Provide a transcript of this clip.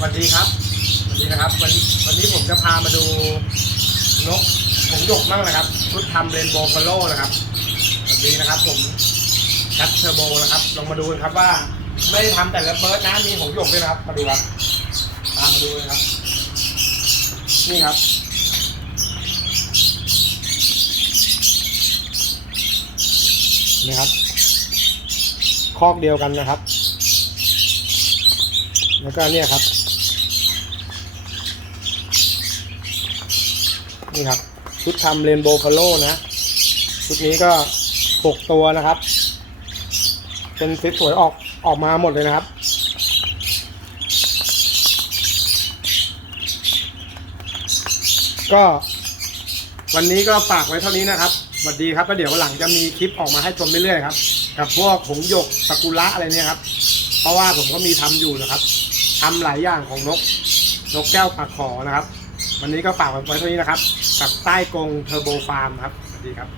สวัสดีครับสวัสดีนะครับ วันวันนี้ผมจะพามาดูนกหงส์หยกมั่งนะครับชุดทำเรนโบว์ฟอลโล่นะครับสวัสดีนะครับ ผมคัตเทอร์โบนะครับ ลองมาดูกันครับว่าไม่ได้ทำแต่ละเบิร์ดนะมีหงส์หยกด้วยนะครับ มาดูครับตามมาดูเลยครับ นี่ครับนี่ครับคอกเดียวกันนะครับ แล้วก็เนี่ยครับ นี่ครับ ชุดทำเรนโบว์ฟอลโล่นะ ชุดนี้ก็หกตัวนะครับ เป็นเซตสวยออกออกมาหมดเลยนะครับก็วันนี้ก็ฝากไว้เท่านี้นะครับสวัสดีครับแล้วเดี๋ยววันหลังจะมีคลิปออกมาให้ชมเรื่อยๆครับ กับพวกหงหยกสกุระอะไรเนี่ยครับ เพราะว่าผมก็มีทำอยู่นะครับ ทำหลายอย่างของนกนกแก้วปากขอนะครับ วันนี้ก็ฝากไว้เท่านี้นะครับ กับใต้กรงเทอร์โบฟาร์มครับสวัสดีครับ